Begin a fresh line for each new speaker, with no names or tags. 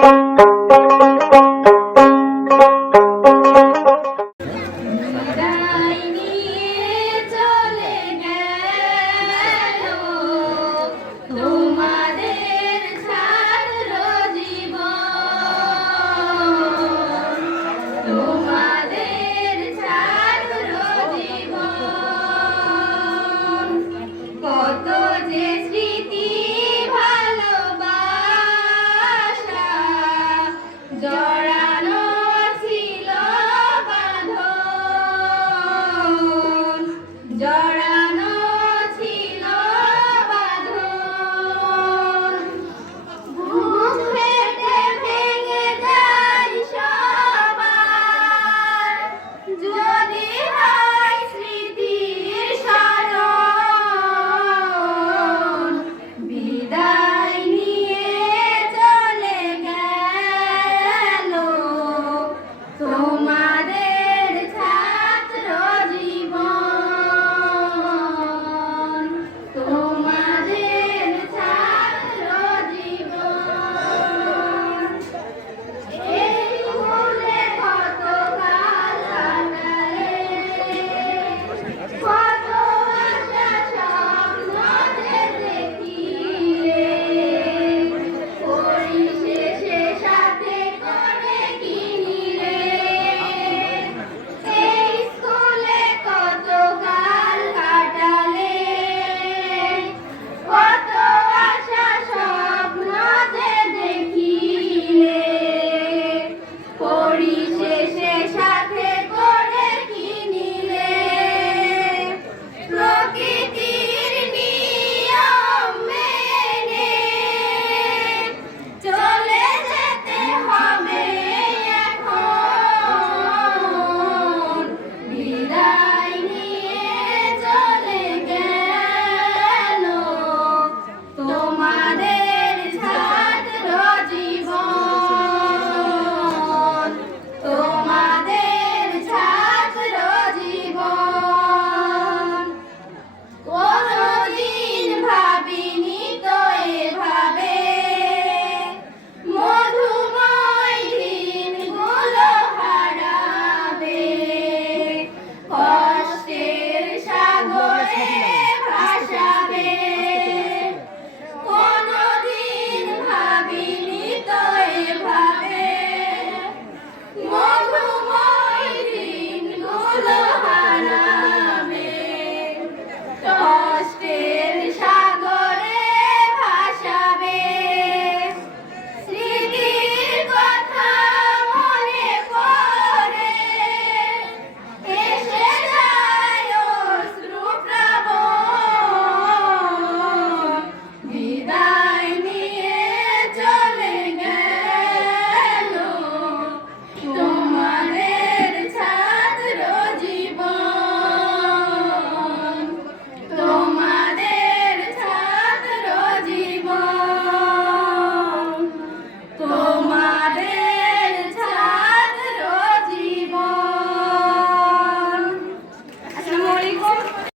thank you